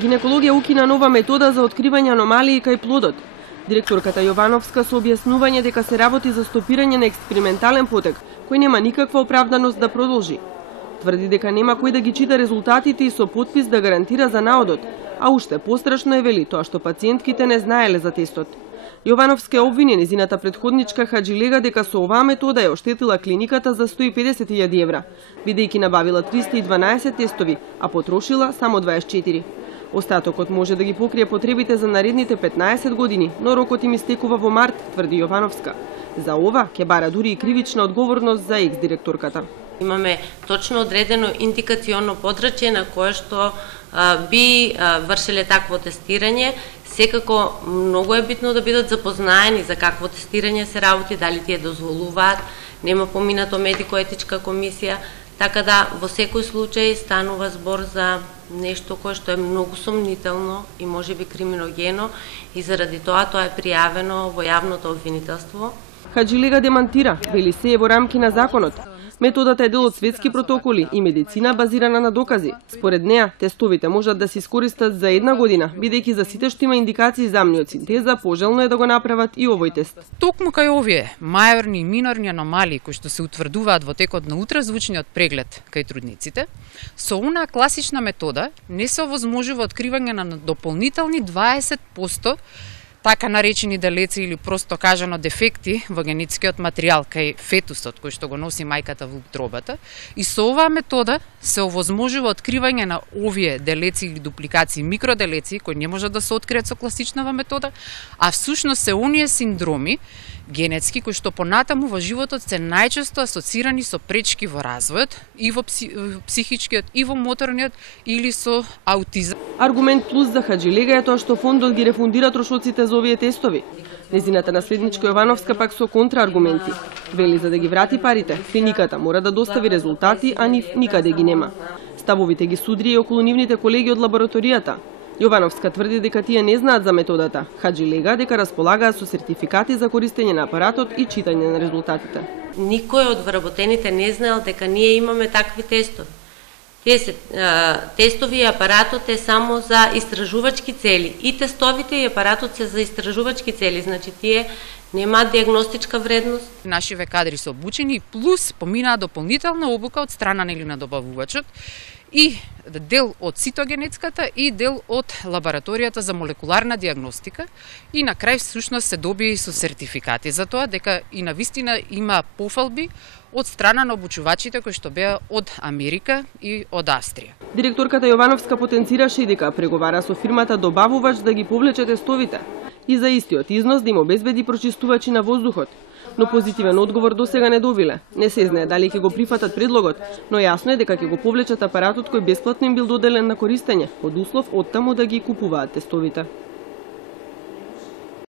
Гинекологија укина нова метода за откривање аномалии кај плодот. Директорката Јовановска со објаснување дека се работи за стопирање на експериментален потек, кој нема никаква оправданост да продолжи. Тврди дека нема кој да ги чита резултатите и со подпис да гарантира за наодот, а уште пострашно е, вели, тоа што пациентките не знаеле за тестот. Јовановска е обвини незината претходничка Хаджилега дека со оваа метода ја оштетила клиниката за 150.000 евра, бидејќи набавила 312 тестови, а потрошила само 24. Остатокот може да ги покрие потребите за наредните 15 години, но рокот им истекува во март, тврди Јовановска. За ова ќе бара дури и кривична одговорност за екс-директорката. Имаме точно одредено индикационно подрачје на кое што би вршеле такво тестирање. Секако многу е битно да бидат запознаени за какво тестирање се работи, дали тие дозволуваат, нема поминато медико-етичка комисија, така да во секој случај станува збор за нешто кое што е многу сомнително и можеби криминогено и заради тоа е пријавено во јавното обвинителство. Хаджилега демантира, вели се е во рамки на законот. Методата е дел од светски протоколи и медицина базирана на докази. Според неа, тестовите можат да се искористат за 1 година, бидејќи за сите што има индикации за амниоцинтеза, пожелно е да го направат и овој тест. Токму кај овие мајорни и минорни аномалии кои што се утврдуваат во текот на ултразвучниот преглед кај трудниците, со онаа класична метода не се овозможува откривање на дополнителни 20% така наречени делеци или просто кажано дефекти во генетскиот материјал кај фетусот кој што го носи мајката во утробата, и со оваа метода се овозможува откривање на овие делеци или дупликации, микроделеци кои не можат да се откријат со класичнава метода, а всушност се оние синдроми генетски кои што понатаму во животот се најчесто асоцирани со пречки во развојот и во психичкиот и во моторниот или со аутизам. Аргумент плюс за Хаджилега е тоа што фондот ги рефундира трошоците за овие тестови. Незината наследничка Јовановска пак со контрааргументи. Вели за да ги врати парите, клиниката мора да достави резултати, а нив никаде ги нема. Ставовите ги судри и околу нивните колеги од лабораторијата. Јовановска тврди дека тие не знаат за методата. Хаджилега дека располагаат со сертификати за користење на апаратот и читање на резултатите. Никој од вработените не знаел дека ние имаме такви тестови. Тие се тестови и апаратот е само за истражувачки цели. И тестовите и апаратот се за истражувачки цели, значи тие немаат диагностичка вредност. Нашиве кадри се обучени плюс поминаа дополнителна обука од страна на добавувачот и дел од цитогенетската и дел од лабораторијата за молекуларна диагностика и на крај всушност се доби со сертификати за тоа дека и навистина има пофалби од страна на обучувачите кои што беа од Америка и од Австрија. Директорката Јовановска потенцираше и дека преговара со фирмата добавувач да ги повлече тестовите и за истиот износ да им обезбеди прочистувачи на воздухот. Но позитивен одговор досега не добиле. Не се знае дали ќе го прифатат предлогот, но јасно е дека ќе го повлечат апаратот кој бесплатно им бил доделен на користење, под услов оттаму да ги купуваат тестовите.